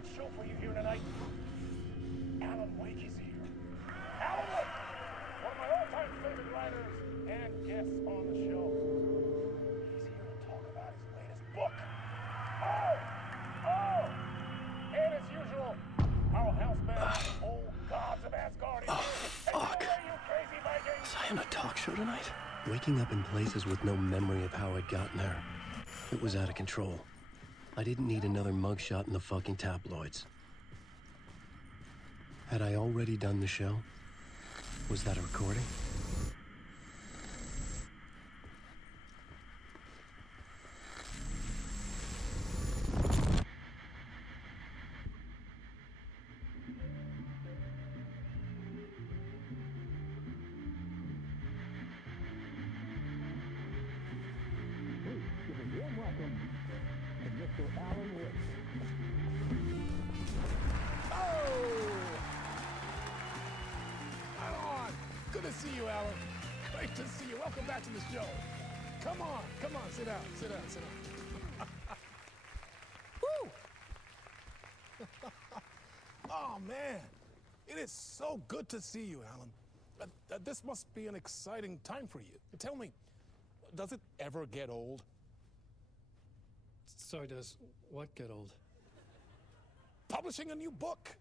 great show for you here tonight. Alan Wake is here. Alan Wake, one of my all-time favorite writers and guests on the show. He's here to talk about his latest book. And as usual, our house band, Old Gods of Asgard. Fuck. Was I on a talk show tonight? Waking up in places with no memory of how I'd gotten there. It was out of control. I didn't need another mugshot in the fucking tabloids. Had I already done the show? Was that a recording? Good to see you, Alan. Great to see you. Welcome back to the show. Come on, sit down. Woo! Oh, man. It is so good to see you, Alan. This must be an exciting time for you. Tell me, does it ever get old? Sorry, does what get old? Publishing a new book.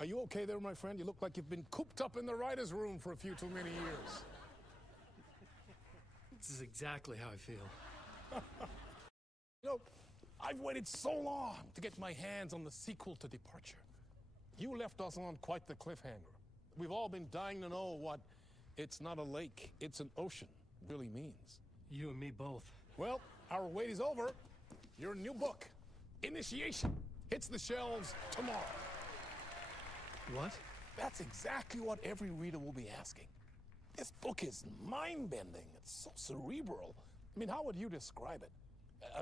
Are you okay there, my friend? You look like you've been cooped up in the writer's room for a few too many years. This is exactly how I feel. You know, I've waited so long to get my hands on the sequel to Departure. You left us on quite the cliffhanger. We've all been dying to know what "it's not a lake, it's an ocean" really means. You and me both. Well, our wait is over. Your new book, Initiation, hits the shelves tomorrow. What? That's exactly what every reader will be asking. This book is mind-bending. It's so cerebral. I mean, how would you describe it?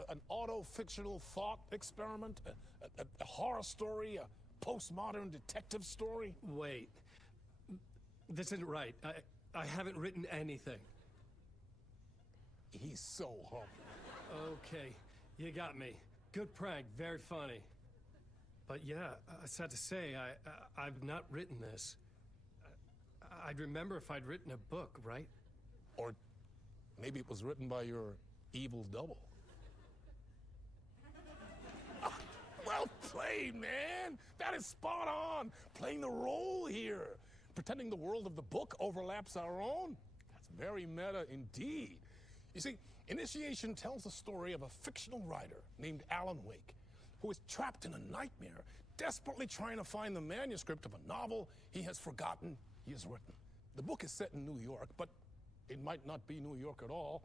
An auto-fictional thought experiment? A horror story? A postmodern detective story? Wait. This isn't right. I haven't written anything. He's so humble. Okay, you got me. Good prank, very funny. But yeah, sad to say, I've not written this. I'd remember if I'd written a book, right? Or maybe it was written by your evil double. Well played, man! That is spot on! Playing the role here. Pretending the world of the book overlaps our own. That's very meta indeed. You see, Initiation tells the story of a fictional writer named Alan Wake, who is trapped in a nightmare, desperately trying to find the manuscript of a novel he has forgotten he has written. The book is set in New York, but it might not be New York at all.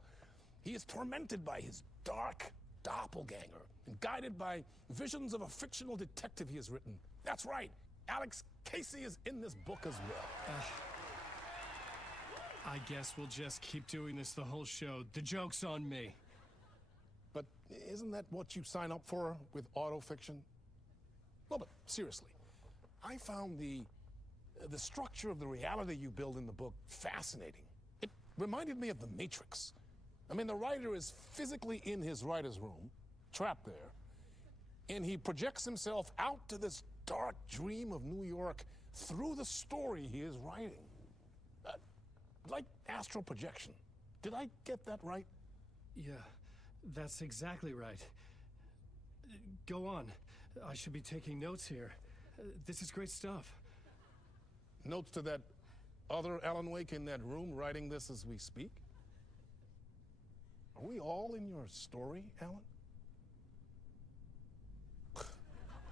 He is tormented by his dark doppelganger and guided by visions of a fictional detective he has written. That's right, Alex Casey is in this book as well. I guess we'll just keep doing this the whole show. The joke's on me. But isn't that what you sign up for with autofiction? No, but seriously, I found the structure of the reality you build in the book fascinating. It reminded me of The Matrix. I mean, the writer is physically in his writer's room, trapped there, and he projects himself out to this dark dream of New York through the story he is writing. Like astral projection. Did I get that right? Yeah, that's exactly right. Go on. I should be taking notes here. This is great stuff. Notes to that other Alan Wake in that room writing this as we speak? Are we all in your story, Alan?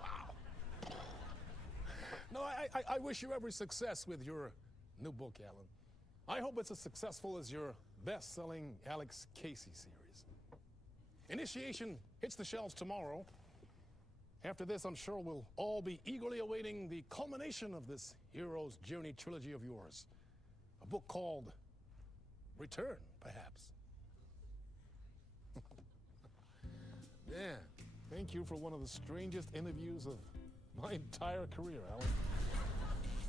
Wow. No, I wish you every success with your new book, Alan. I hope it's as successful as your best-selling Alex Casey series. Initiation hits the shelves tomorrow. After this, I'm sure we'll all be eagerly awaiting the culmination of this hero's journey trilogy of yours. A book called Return, perhaps. Man, thank you for one of the strangest interviews of my entire career, Alan.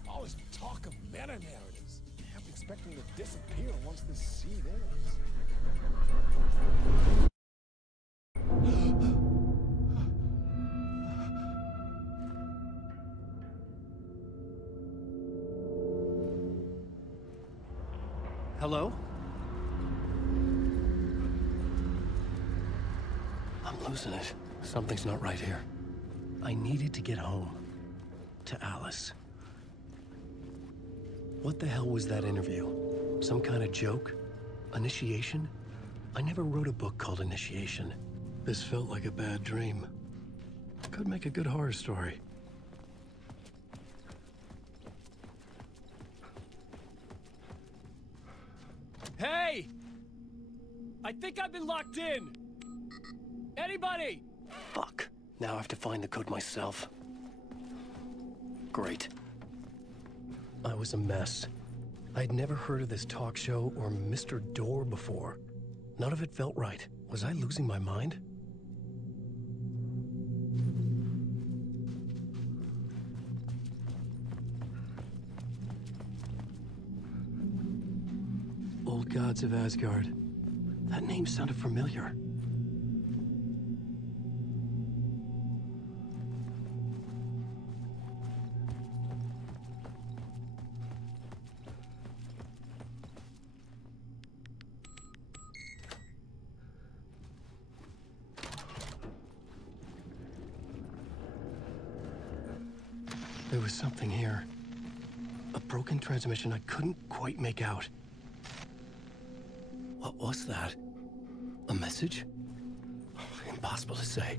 All this talk of meta-narratives. I'm expecting to disappear once this seed ends. Hello? I'm losing it. Something's not right here. I needed to get home. To Alice. What the hell was that interview? Some kind of joke? Initiation? I never wrote a book called Initiation. This felt like a bad dream. Could make a good horror story. Hey! I think I've been locked in! Anybody? Fuck. Now I have to find the code myself. Great. I was a mess. I'd never heard of this talk show or Mr. Door before. None of it felt right. Was I losing my mind? Old Gods of Asgard. That name sounded familiar. There was something here. A broken transmission I couldn't quite make out. What was that? A message? Impossible to say.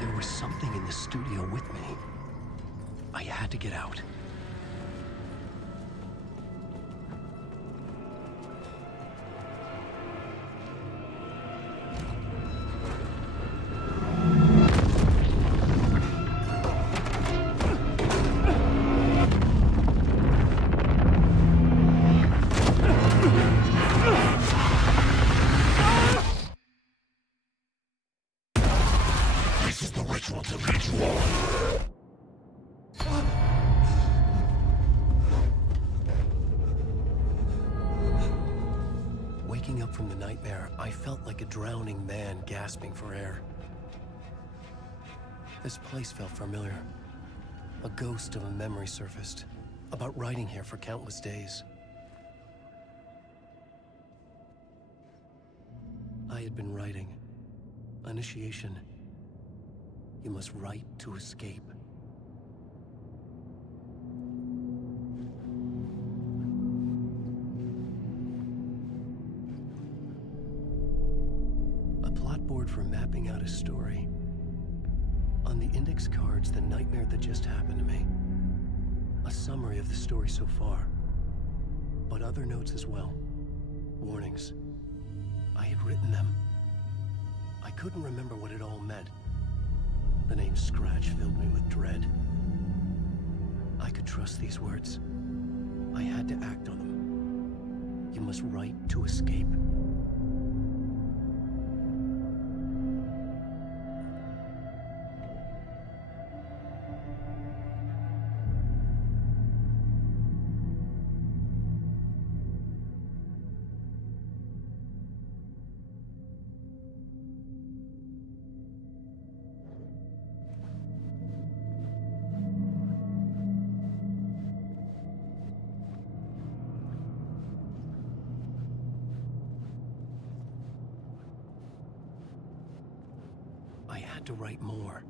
There was something in the studio with me. I had to get out. Waking up from the nightmare, I felt like a drowning man gasping for air. This place felt familiar. A ghost of a memory surfaced, about writing here for countless days. I had been writing. Initiation. You must write to escape. For mapping out a story. On the index cards, the nightmare that just happened to me. A summary of the story so far. But other notes as well. Warnings. I had written them. I couldn't remember what it all meant. The name Scratch filled me with dread. I could trust these words. I had to act on them. You must write to escape. I had to write more.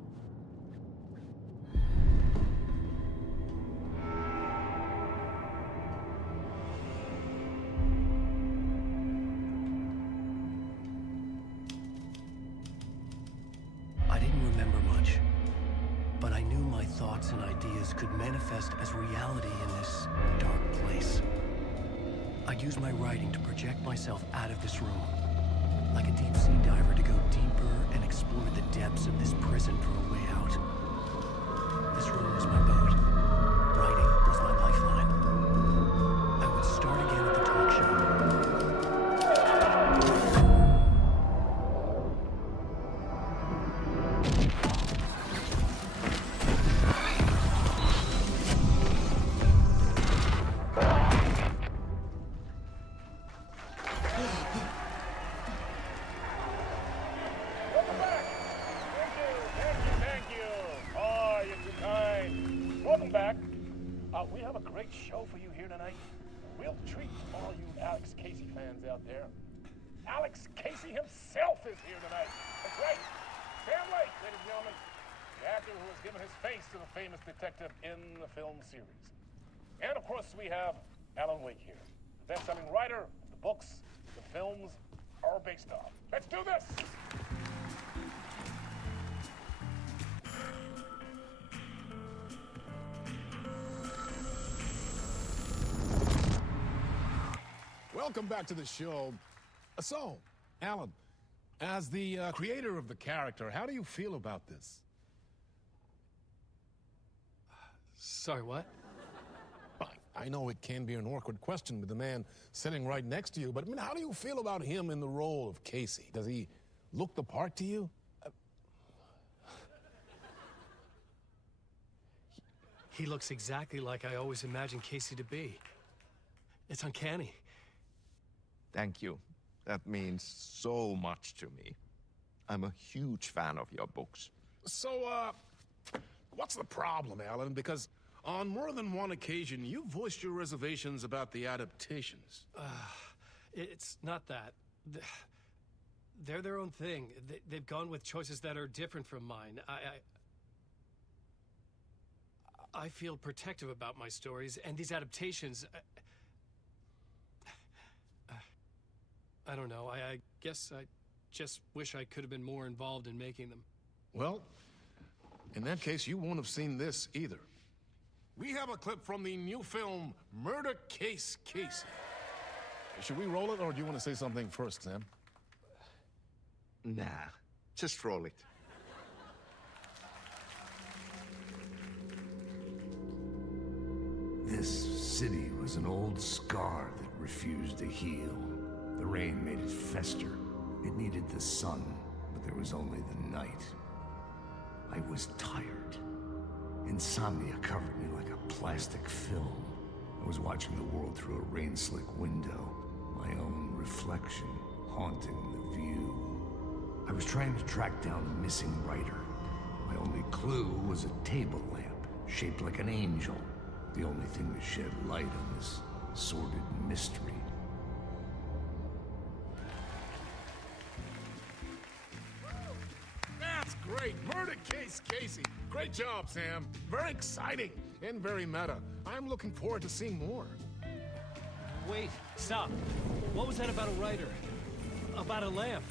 I didn't remember much, but I knew my thoughts and ideas could manifest as reality in this dark place. I'd use my writing to project myself out of this room, like a deep-sea diver to go deeper and explore the depths of this prison for a way out. This room was my boat. Writing was my lifeline. I would start again at the talk show. we have a great show for you here tonight. A real treat for all you Alex Casey fans out there. Alex Casey himself is here tonight. That's right. Sam Lake, ladies and gentlemen. The actor who has given his face to the famous detective in the film series. And of course, we have Alan Wake here, the best-selling writer of the books the films are based on. Let's do this! Welcome back to the show. So, Alan, as the creator of the character, how do you feel about this? Sorry, what? I know it can be an awkward question with the man sitting right next to you, but I mean, how do you feel about him in the role of Casey? Does he look the part to you? He looks exactly like I always imagined Casey to be. It's uncanny. Thank you. That means so much to me. I'm a huge fan of your books. So, what's the problem, Alan? Because on more than one occasion, you voiced your reservations about the adaptations. It's not that. They're their own thing. They've gone with choices that are different from mine. I feel protective about my stories, and these adaptations... I don't know. I guess I just wish I could have been more involved in making them. Well, in that case, you won't have seen this either. We have a clip from the new film, Murder Case Casey. Should we roll it, or do you want to say something first, Sam? Nah, just roll it. This city was an old scar that refused to heal. The rain made it fester. It needed the sun, but there was only the night. I was tired. Insomnia covered me like a plastic film. I was watching the world through a rain-slick window, my own reflection haunting the view. I was trying to track down a missing writer. My only clue was a table lamp, shaped like an angel. The only thing to shed light on this sordid mystery. That's great! Murder Case Casey! Great job, Sam. Very exciting and very meta. I'm looking forward to seeing more. Wait, stop. What was that about a writer? About a lamp?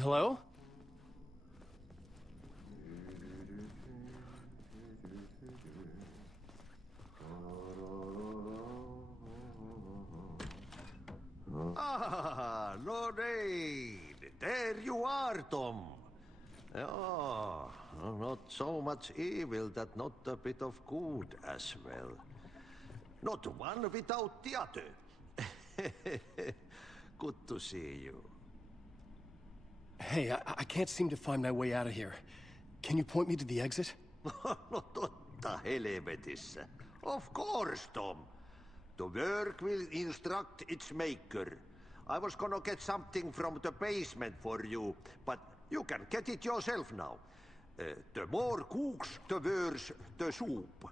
Hello? Ah, Lorraine! There you are, Tom. Oh, not so much evil that not a bit of good as well. Not one without the other. Good to see you. Hey, I can't seem to find my way out of here. Can you point me to the exit? No totta helvetissä. Of course, Tom. The work will instruct its maker. I was gonna get something from the basement for you, but you can get it yourself now. The more cooks, the worse the soup.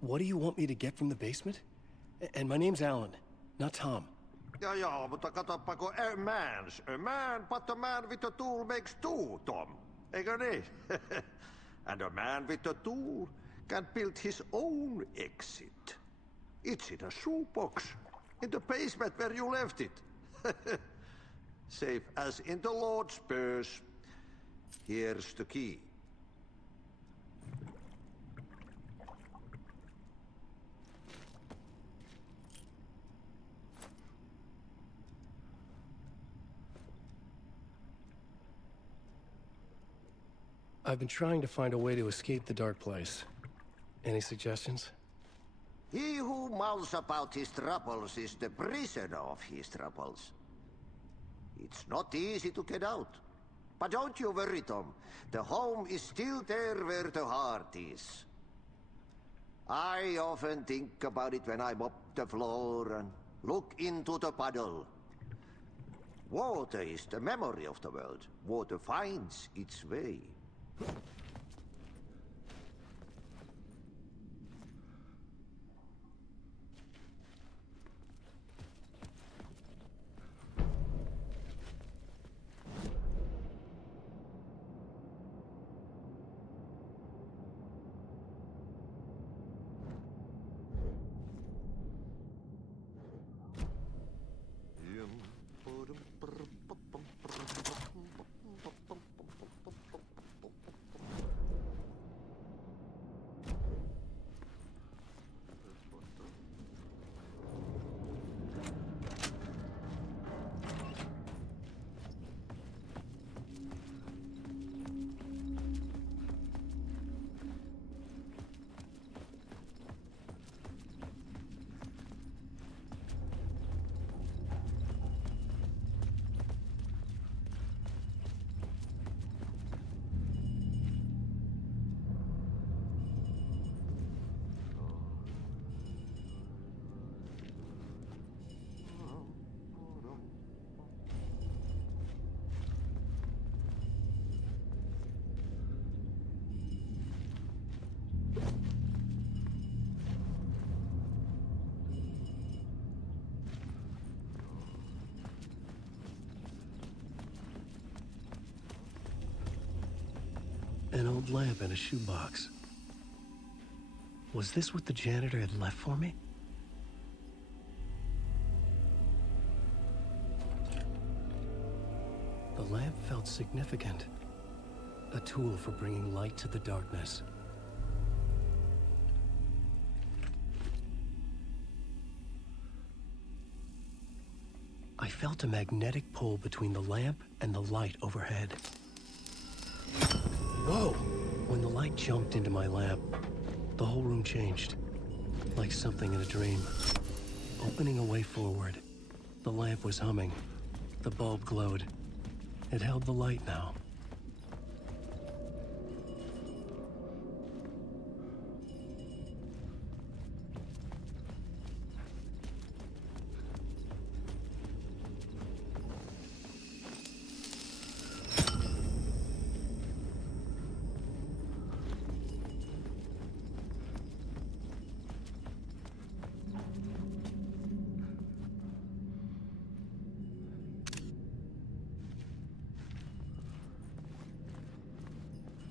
What do you want me to get from the basement? And my name's Alan, not Tom. Ja, mutta katsoppa, a man, but a man with a tool makes two, Tom. Eikö niin? And a man with a tool can build his own exit. It's in a shoebox, in the basement where you left it. Safe as in the Lord's purse. Here's the key. I've been trying to find a way to escape the dark place. Any suggestions? He who mulls about his troubles is the prisoner of his troubles. It's not easy to get out. But don't you worry, Tom. The home is still there where the heart is. I often think about it when I mop the floor and look into the puddle. Water is the memory of the world. Water finds its way. An old lamp in a shoebox. Was this what the janitor had left for me? The lamp felt significant. A tool for bringing light to the darkness. I felt a magnetic pull between the lamp and the light overhead. Whoa! When the light jumped into my lamp, the whole room changed. Like something in a dream. Opening a way forward, the lamp was humming. The bulb glowed. It held the light now.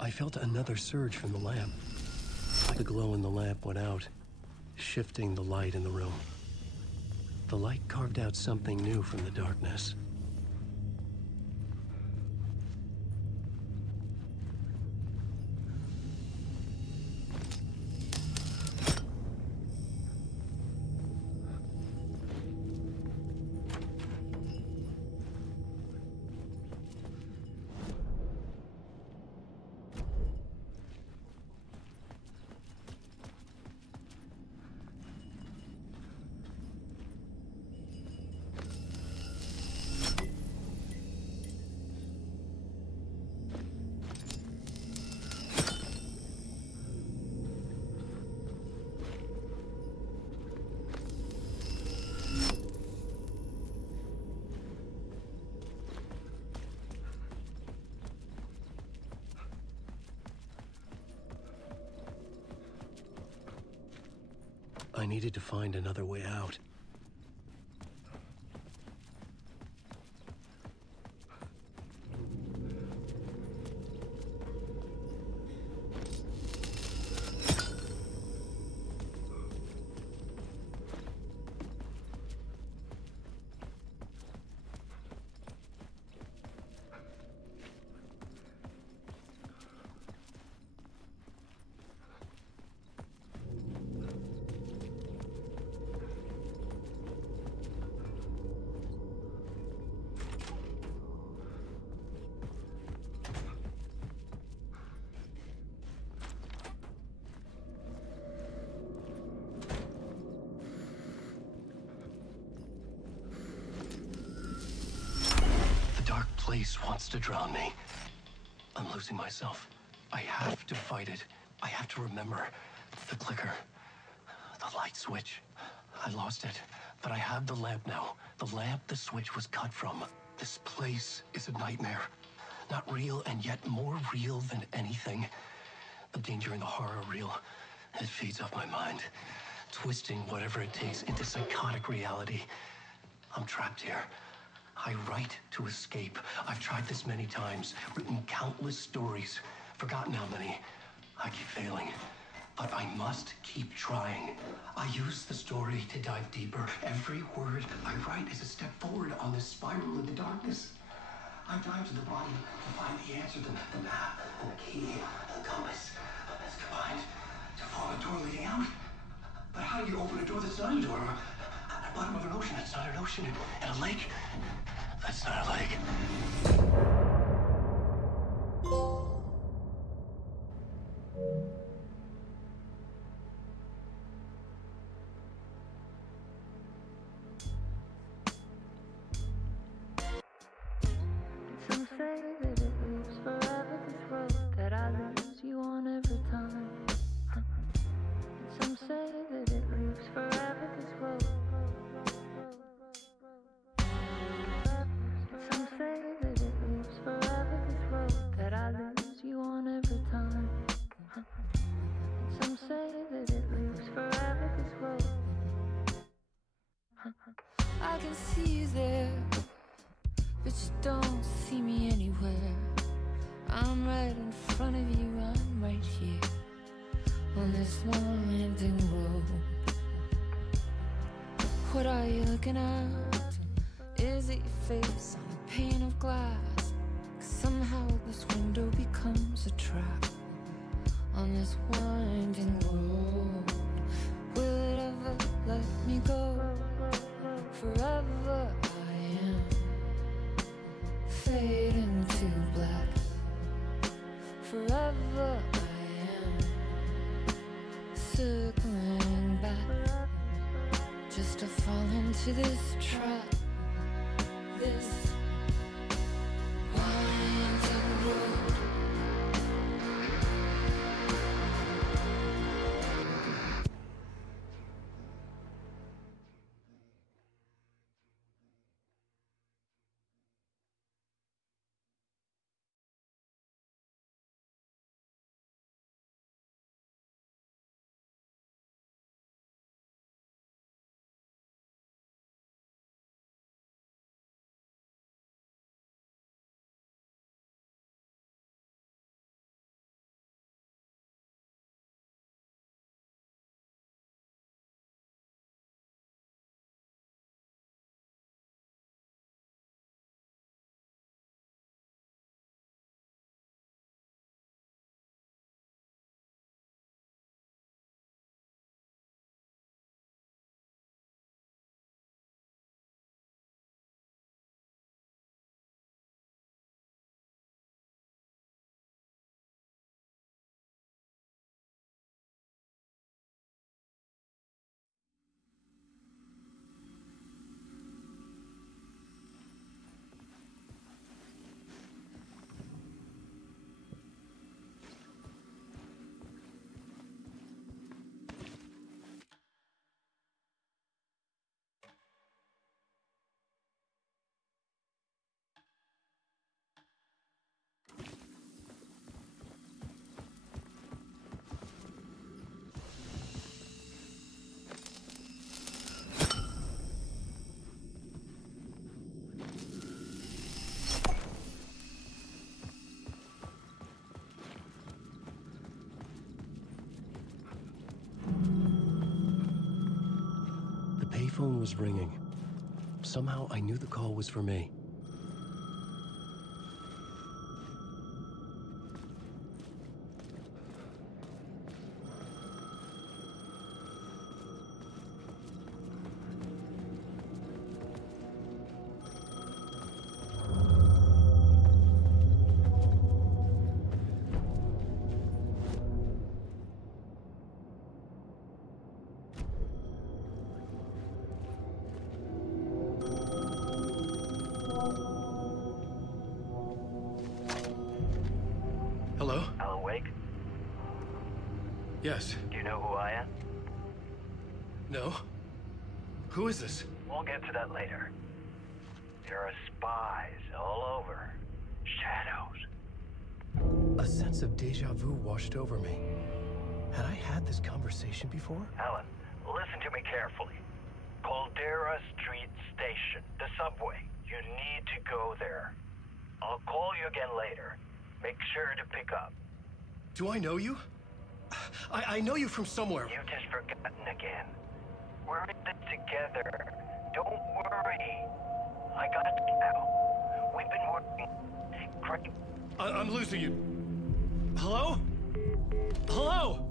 I felt another surge from the lamp. The glow in the lamp went out, shifting the light in the room. The light carved out something new from the darkness. I needed to find another way out. Place wants to drown me. I'm losing myself. I have to fight it. I have to remember. The clicker. The light switch. I lost it. But I have the lamp now. The lamp the switch was cut from. This place is a nightmare. Not real, and yet more real than anything. The danger and the horror real. It feeds off my mind. Twisting whatever it takes into psychotic reality. I'm trapped here. I write to escape. I've tried this many times, written countless stories, forgotten how many. I keep failing, but I must keep trying. I use the story to dive deeper. Every word I write is a step forward on this spiral into darkness. I dive to the bottom to find the answer, the map, and the key, and the compass. It's combined to form a door leading out. But how do you open a door that's not a door? At the bottom of an ocean, that's not an ocean. And a lake, that's not a lake. Some say that it lives forever, this road that I lose you on every time. Some say that it lives forever, this road. Some say that it lives forever, this road that I lose you on every time. Some say that it lives forever, this road. I can see you there, but you don't see me anywhere. I'm right in front of you, I'm right here on this winding road. What are you looking at? Is it your face on a pane of glass? 'Cause somehow this window becomes a trap on this winding road. Will it ever let me go? Forever I am fading to black. Forever I am circling back, just to fall into this trap, this payphone was ringing. Somehow I knew the call was for me. Hello? Alan Wake? Yes. Do you know who I am? No? Who is this? We'll get to that later. There are spies all over. Shadows. A sense of deja vu washed over me. Had I had this conversation before? Alan, listen to me carefully. Caldera Street Station, the subway. You need to go there. I'll call you again later. Make sure to pick up. Do I know you? I know you from somewhere. You've just forgotten again. We're in this together. Don't worry. I got you now. We've been working great. I'm losing you. Hello? Hello?